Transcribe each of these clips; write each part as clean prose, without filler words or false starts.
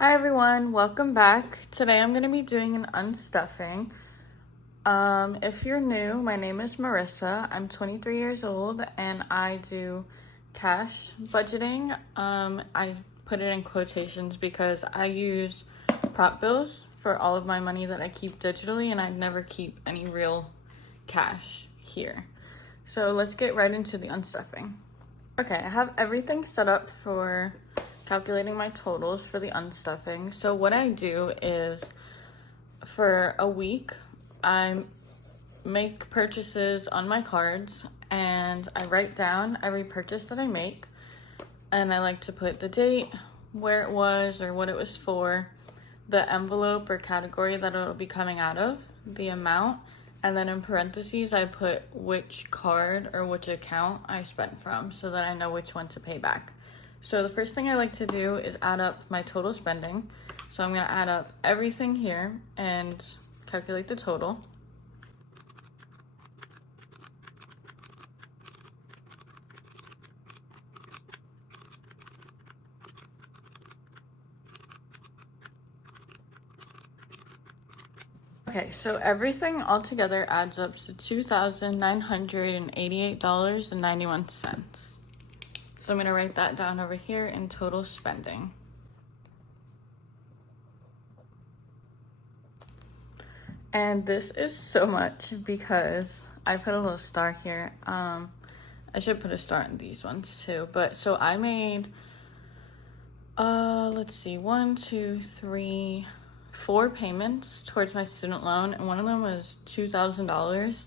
Hi everyone, welcome back. Today I'm going to be doing an unstuffing. If you're new, my name is Marissa. I'm 23 years old and I do cash budgeting. I put it in quotations because I use prop bills for all of my money that I keep digitally, and I never keep any real cash here. So let's get right into the unstuffing. Okay, I have everything set up for calculating my totals for the unstuffing. So what I do is for a week, I make purchases on my cards and I write down every purchase that I make, and I like to put the date, where it was or what it was for, the envelope or category that it'll be coming out of, the amount, and then in parentheses I put which card or which account I spent from so that I know which one to pay back. So the first thing I like to do is add up my total spending. So I'm going to add up everything here and calculate the total. Okay, so everything altogether adds up to $2,988.91. So I'm going to write that down over here in total spending. And this is so much because I put a little star here. I should put a star in these ones too. But so I made, let's see, 1, 2, 3, 4 payments towards my student loan, and one of them was $2,000.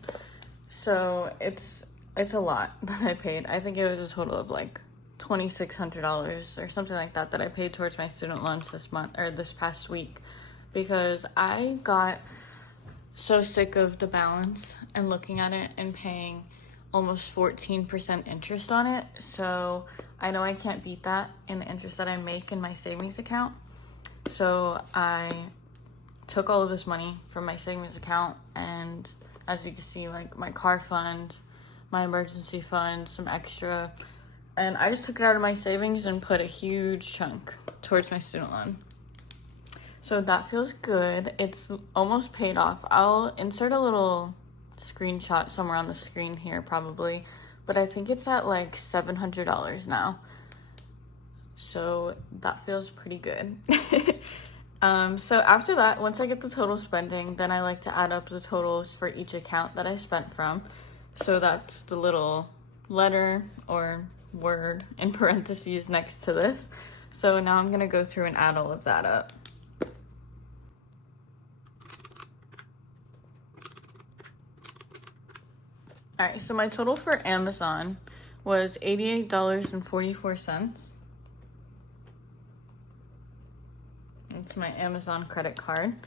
So it's a lot that I paid. I think it was a total of like $2,600 or something like that I paid towards my student loans this month or this past week, because I got so sick of the balance and looking at it and paying almost 14% interest on it. So I know I can't beat that in the interest that I make in my savings account. So I took all of this money from my savings account, and as you can see, like my car fund, my emergency fund, some extra, and I just took it out of my savings and put a huge chunk towards my student loan. So that feels good. It's almost paid off. I'll insert a little screenshot somewhere on the screen here probably, but I think it's at like $700 now. So that feels pretty good. So after that, once I get the total spending, then I like to add up the totals for each account that I spent from. So that's the little letter or word in parentheses next to this. So now I'm going to go through and add all of that up. All right, so my total for Amazon was $88.44. It's my Amazon credit card.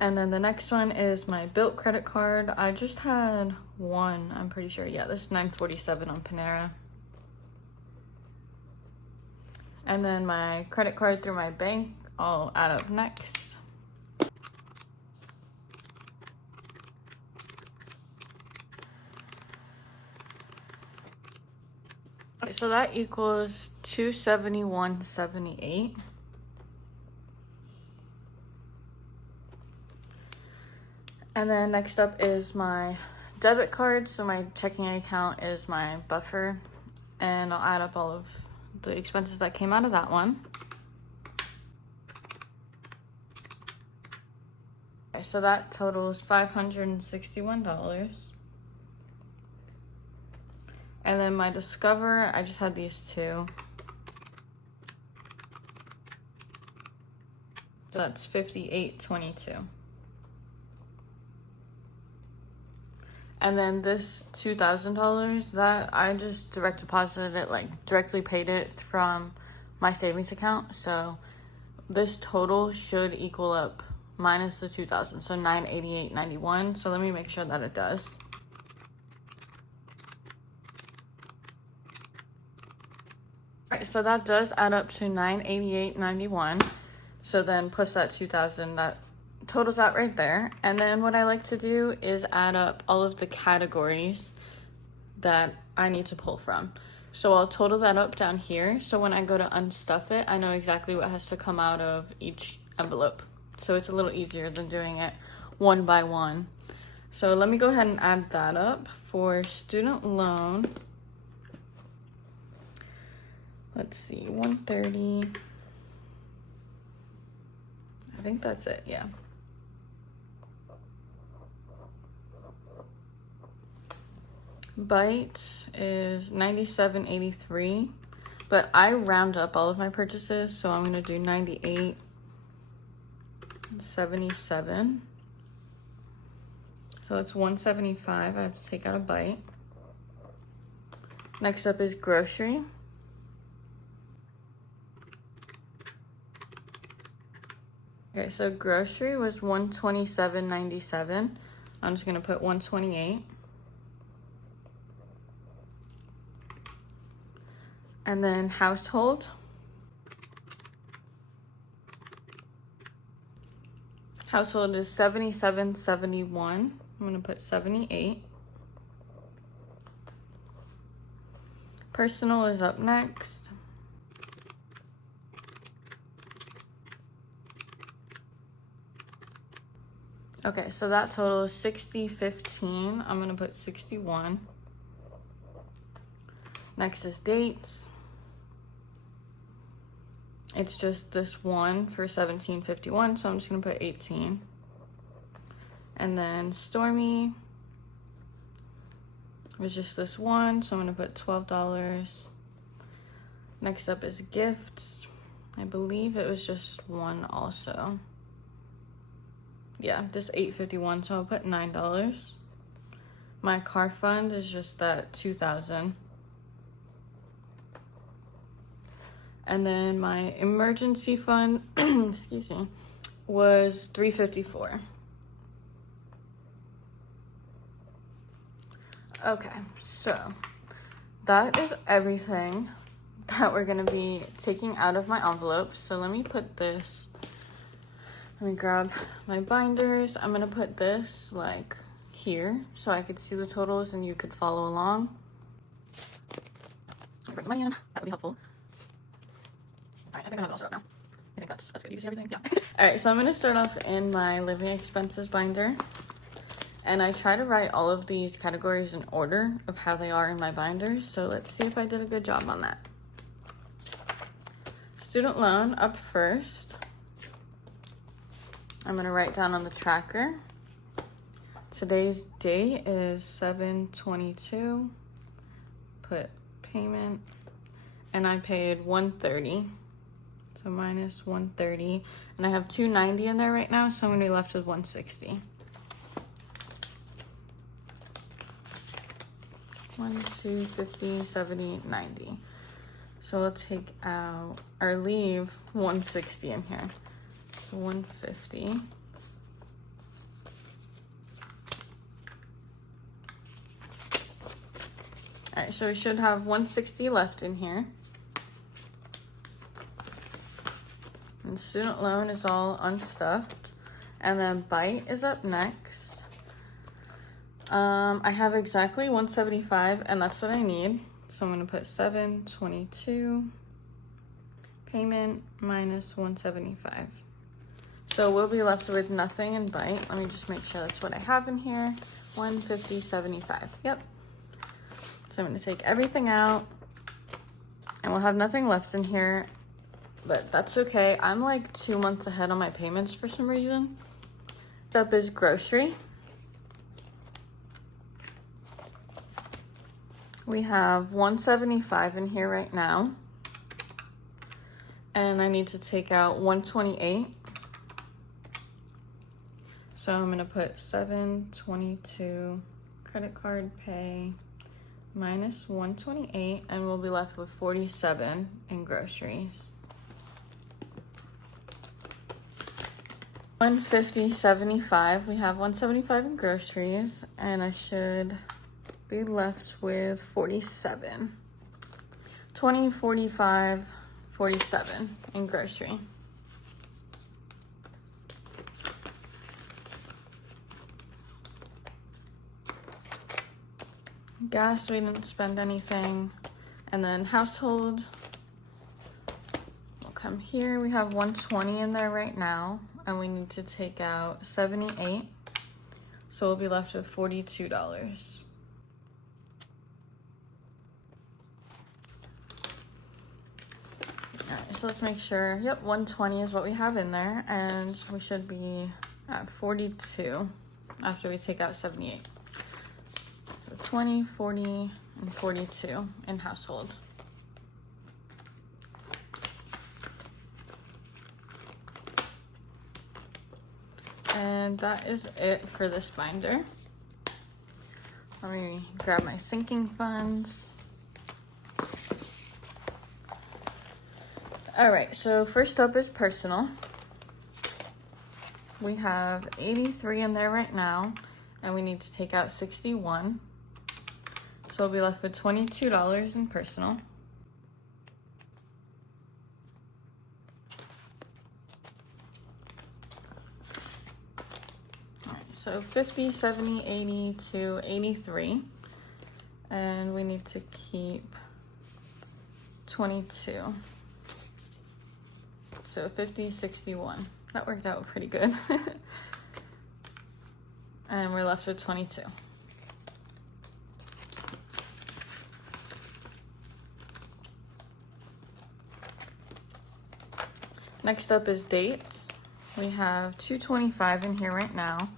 And then the next one is my Bilt credit card. I just had one, I'm pretty sure. Yeah, this is $9.47 on Panera. And then my credit card through my bank, I'll add up next. Okay, so that equals $271.78. And then next up is my debit card. So my checking account is my buffer, and I'll add up all of the expenses that came out of that one. Okay, so that totals $561. And then my Discover, I just had these two. So that's $58.22. And then this $2,000, that I just direct deposited it, like directly paid it from my savings account. So this total should equal up minus the $2,000, so $988.91. So let me make sure that it does. All right, so that does add up to $988.91. So then plus that $2,000, that totals out right there. And then what I like to do is add up all of the categories that I need to pull from. So I'll total that up down here. So when I go to unstuff it, I know exactly what has to come out of each envelope. So it's a little easier than doing it one by one. So let me go ahead and add that up. For student loan, let's see, 130. I think that's it, yeah. Bite is 97.83, but I round up all of my purchases, so I'm gonna do 98.77. So it's 175. I have to take out a bite. Next up is grocery. Okay, so grocery was 127.97. I'm just gonna put 128. And then household. Household is 77.71. I'm gonna put 78. Personal is up next. Okay, so that total is 60.15. I'm gonna put 61. Next is dates. It's just this one for 17.51, so I'm just gonna put 18. And then Stormy was just this one, so I'm gonna put $12. Next up is gifts. I believe it was just one also. Yeah, this $8.51, so I'll put $9. My car fund is just that $2,000. And then my emergency fund, excuse me, was $3.54. Okay, so that is everything that we're gonna be taking out of my envelope. So let me put this, let me grab my binders. I'm gonna put this like here so I could see the totals and you could follow along. Bring the money in, that would be helpful. All right, I think I have it all set up now. I think that's good. You can see everything? Yeah. All right, so I'm gonna start off in my living expenses binder. And I try to write all of these categories in order of how they are in my binders. So let's see if I did a good job on that. Student loan up first. I'm gonna write down on the tracker. Today's date is 7/22. Put payment. And I paid $130. So minus $130. And I have $290 in there right now, so I'm gonna be left with $160. 1, 2, 50, 70, 90. So we'll take out or leave 160 in here. So 150. All right, so we should have 160 left in here. And student loan is all unstuffed. And then bite is up next. I have exactly 175 and that's what I need. So I'm gonna put 7/22 payment minus 175. So we'll be left with nothing in bite. Let me just make sure that's what I have in here. 150.75. Yep. So I'm gonna take everything out and we'll have nothing left in here, but that's okay. I'm like 2 months ahead on my payments for some reason. Next up is grocery. We have 175 in here right now. And I need to take out 128. So I'm gonna put 7/22 credit card pay minus 128 and we'll be left with 47 in groceries. 150.75. We have 175 in groceries and I should be left with 47. 20, 45, 47 in grocery. Gas, we didn't spend anything. And then household, we'll come here. We have 120 in there right now, and we need to take out 78. So we'll be left with $42. Alright, so let's make sure. Yep, 120 is what we have in there, and we should be at 42 after we take out 78. So 20, 40, and 42 in household. And that is it for this binder. Let me grab my sinking funds. All right, so first up is personal. We have 83 in there right now, and we need to take out 61. So we'll be left with $22 in personal. All right, so 50, 70, 80 to 83. And we need to keep 22. So 50, 61. That worked out pretty good. And we're left with 22. Next up is dates. We have 225 in here right now,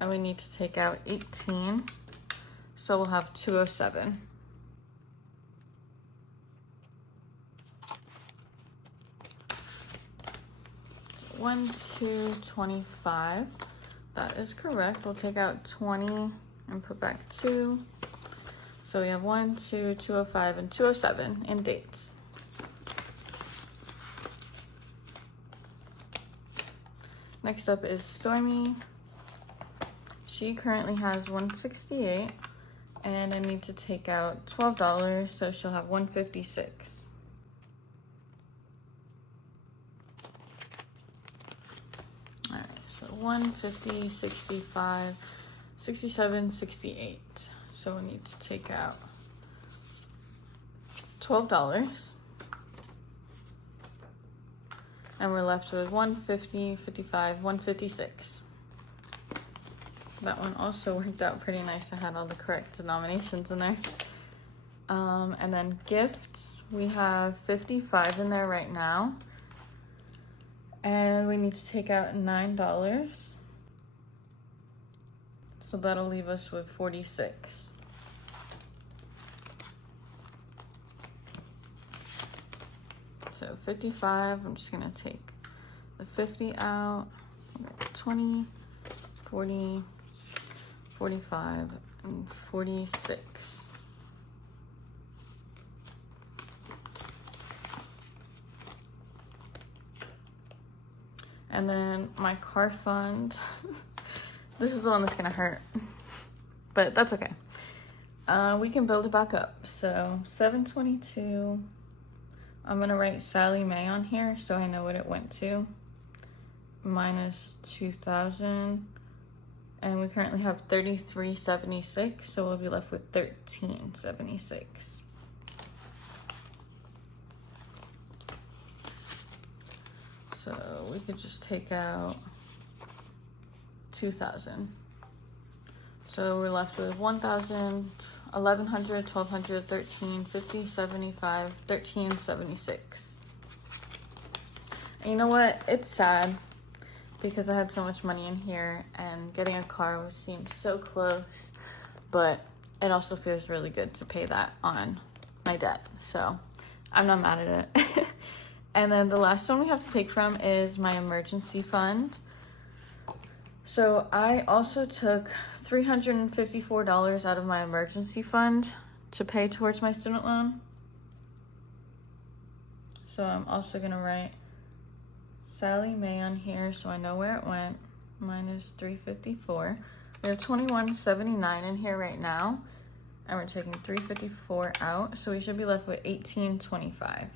and we need to take out 18. So we'll have 207. One, 2, 25. That is correct. We'll take out 20 and put back 2. So we have 1, 2, 205, and 207 in dates. Next up is Stormy. She currently has 168, and I need to take out $12, so she'll have 156. All right, so 150, 65, 67, 68. So we need to take out $12. And we're left with 150, 55, 156. That one also worked out pretty nice. I had all the correct denominations in there. And then gifts, we have 55 in there right now. And we need to take out $9. So that'll leave us with 46. So 55, I'm just gonna take the 50 out, 20, 40, 45, and 46. And then my car fund, this is the one that's gonna hurt, but that's okay. We can build it back up. So 722. I'm gonna write Sally Mae on here so I know what it went to. Minus 2,000. And we currently have 3376, so we'll be left with 1376. So we could just take out 2,000. So we're left with 1,000, 1,100, 1,200, 13, 50, 75, 13, 76. And you know what? It's sad because I had so much money in here and getting a car would seem so close, but it also feels really good to pay that on my debt. So I'm not mad at it. And then the last one we have to take from is my emergency fund. So I also took $354 out of my emergency fund to pay towards my student loan. So I'm also gonna write Sally Mae on here so I know where it went, minus 354. We have 2179 in here right now, and we're taking 354 out, so we should be left with 1825.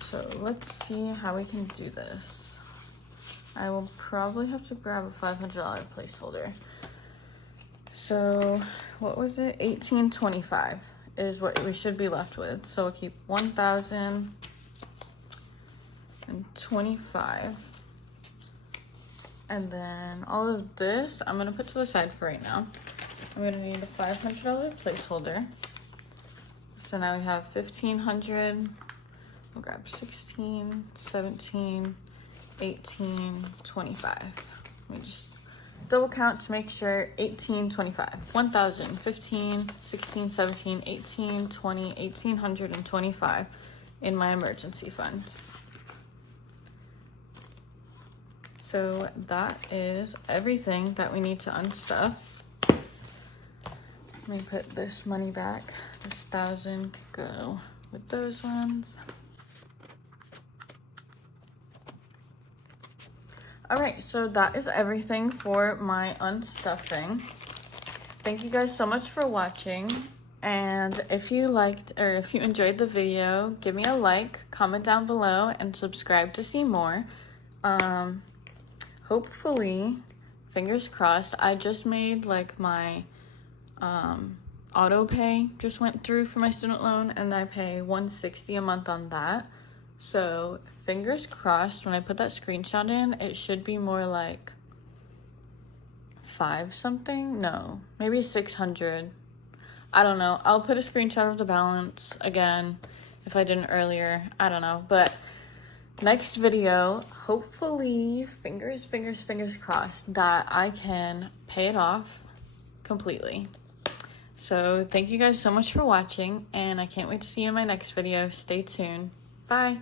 So let's see how we can do this. I will probably have to grab a $500 placeholder. So So what was it? $18.25 is what we should be left with. So we'll keep $1,025. And then all of this, I'm gonna put to the side for right now. I'm gonna need a $500 placeholder. So now we have $1,500. We'll grab 16, 17, 18, 25. Let me just double count to make sure. 18, 25. 1,000, 15, 16, 17, 18, 20, 1,825 in my emergency fund. So that is everything that we need to unstuff. Let me put this money back. This 1,000 could go with those ones. All right, so that is everything for my unstuffing. Thank you guys so much for watching. And if you liked or if you enjoyed the video, give me a like, comment down below, and subscribe to see more. Hopefully, fingers crossed, I just made like my auto pay just went through for my student loan, and I pay $160 a month on that. So fingers crossed, when I put that screenshot in, it should be more like 5 something. No, maybe 600. I don't know. I'll put a screenshot of the balance again if I didn't earlier. I don't know. But next video, hopefully, fingers crossed, that I can pay it off completely. So thank you guys so much for watching, and I can't wait to see you in my next video. Stay tuned. Bye.